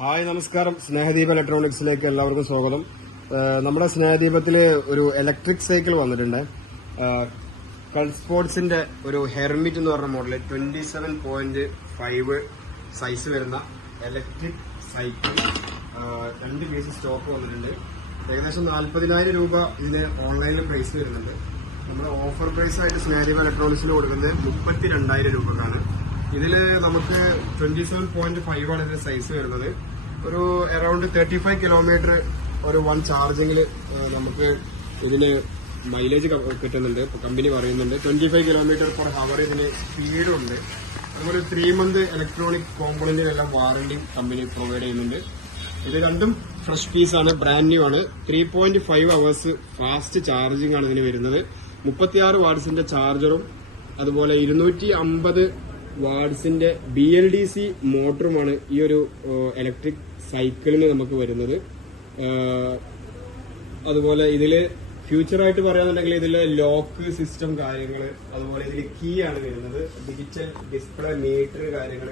Hi നമസ്കാരം. സ്നേഹദീപ ഇലക്ട്രോണിക്സിലേക്ക് എല്ലാവർക്കും സ്വാഗതം. നമ്മുടെ സ്നേഹദീപത്തില് ഒരു ഇലക്ട്രിക് സൈക്കിൾ വന്നിട്ടുണ്ട്. കൾ സ്പോർട്സിന്റെ ഒരു ഹെർമിറ്റ് എന്ന് പറഞ്ഞ മോഡല് 27.5 സൈസ് വരുന്ന ഇലക്ട്രിക് സൈക്കിൾ 2 പീസ് സ്റ്റോക്ക് വന്നിട്ടുണ്ട്. ഏകദേശം 40,000 രൂപ ഇതിന് ഓൺലൈനിൽ പ്രൈസ് വരുന്നുണ്ട്. നമ്മുടെ ഓഫർ പ്രൈസ് ആയിട്ട് സ്നേഹദീപ ഇലക്ട്രോണിക്സിൽ കൊടുക്കുന്നത് 32,000 രൂപക്കാണ്. ഇതില് നമുക്ക് 27.5 ആണ് ഇതിന്റെ സൈസ് വരുന്നത്. ഒരു അറൌണ്ട് 35 കിലോമീറ്റർ ഒരു 1 ചാർജിങ്ങിൽ നമുക്ക് ഇതിന് മൈലേജ് കിട്ടുന്നുണ്ട്. കമ്പനി പറയുന്നുണ്ട് 25 കിലോമീറ്റർ പെർ ഹവർ ഇതിന് സ്പീഡുണ്ട്. അതുപോലെ 3 മന്ത് ഇലക്ട്രോണിക് കോമ്പണന്റിനെല്ലാം വാറന്റിയും കമ്പനി പ്രൊവൈഡ് ചെയ്യുന്നുണ്ട്. ഇത് രണ്ടും ഫ്രഷ് പീസാണ്, ബ്രാൻഡ് ന്യൂ ആണ്. 3.5 അവേഴ്സ് ഫാസ്റ്റ് ചാർജിംഗ് ആണ് ഇതിന് വരുന്നത്. 36 വാട്ട്സിന്റെ ചാർജറും അതുപോലെ 250 വാട്ട്സിന്റെ BLDC മോട്ടറുമാണ് ഈ ഒരു ഇലക്ട്രിക് സൈക്കിളിന് നമുക്ക് വരുന്നത്. അതുപോലെ ഇതില് ഫ്യൂച്ചറായിട്ട് പറയാന്നുണ്ടെങ്കിൽ ഇതില് ലോക്ക് സിസ്റ്റം കാര്യങ്ങള്, അതുപോലെ ഇതില് കീ ആണ് വരുന്നത്. ഡിജിറ്റൽ ഡിസ്പ്ലേ, മീറ്റർ കാര്യങ്ങൾ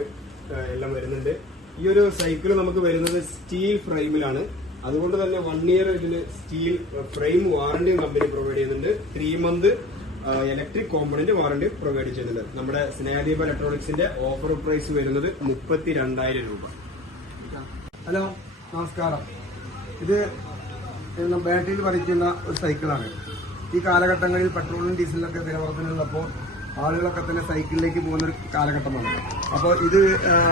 എല്ലാം വരുന്നുണ്ട്. ഈ ഒരു സൈക്കിൾ നമുക്ക് വരുന്നത് സ്റ്റീൽ ഫ്രെയിമിലാണ്. അതുകൊണ്ട് തന്നെ 1 ഇയർ ഇതിന് സ്റ്റീൽ ഫ്രെയിം വാറന്റിയും കമ്പനി പ്രൊവൈഡ് ചെയ്യുന്നുണ്ട്. 3 month electric component warranty provide ചെയ്യുന്നുണ്ട്. നമ്മുടെ സ്നേഹദീപ ഇലക്ട്രോണിക്സിന്റെ ഓഫർ പ്രൈസ് വരുന്നത് 32,000 രൂപ. ഹലോ, നമസ്കാരം. ഇത് ബാറ്ററിയിൽ വലിക്കുന്ന ഒരു സൈക്കിളാണ്. ഈ കാലഘട്ടങ്ങളിൽ പെട്രോളും ഡീസലിനൊക്കെ വിലവർദ്ധനയുള്ളപ്പോൾ ആളുകളൊക്കെ തന്നെ സൈക്കിളിലേക്ക് പോകുന്ന ഒരു കാലഘട്ടമാണ്. അപ്പോൾ ഇത്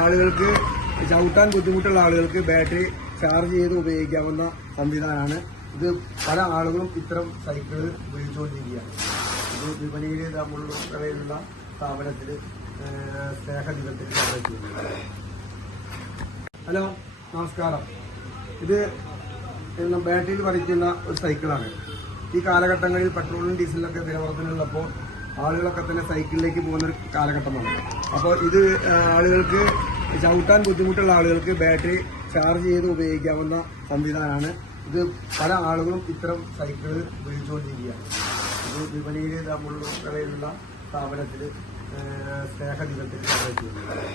ആളുകൾക്ക് ചവിട്ടാൻ ബുദ്ധിമുട്ടുള്ള ആളുകൾക്ക് ബാറ്ററി ചാർജ് ചെയ്ത് ഉപയോഗിക്കാവുന്ന സംവിധാനമാണ്. ഇത് പല ആളുകളും ഇത്തരം സൈക്കിൾ ഉപയോഗിച്ചുകൊണ്ടിരിക്കുകയാണ്. ഇത് വിപണിയിൽ നമ്മളുള്ള സ്ഥാപനത്തിൽ സ്നേഹദീപത്തിൽ ചെയ്യുന്നത്. ഹലോ, നമസ്കാരം. ഇത് ബാറ്ററിയിൽ വലിക്കുന്ന ഒരു സൈക്കിളാണ്. ഈ കാലഘട്ടങ്ങളിൽ പെട്രോളും ഡീസലിനൊക്കെ വിലവർദ്ധനയുള്ളപ്പോൾ ആളുകളൊക്കെ തന്നെ സൈക്കിളിലേക്ക് പോകുന്ന ഒരു കാലഘട്ടമാണ്. അപ്പോൾ ഇത് ആളുകൾക്ക് ചവിട്ടാൻ ബുദ്ധിമുട്ടുള്ള ആളുകൾക്ക് ബാറ്ററി ചാർജ് ചെയ്ത് ഉപയോഗിക്കാവുന്ന സംവിധാനമാണ്. ഇത് പല ആളുകളും ഇത്തരം സൈക്കിൾ ഉപയോഗിച്ചുകൊണ്ടിരിക്കുകയാണ്. ഇത് വിപണിയിൽ നമ്മളുള്ള സ്ഥാപനത്തിൽ സ്നേഹദീപത്തിൽ ചെയ്യുന്നത്.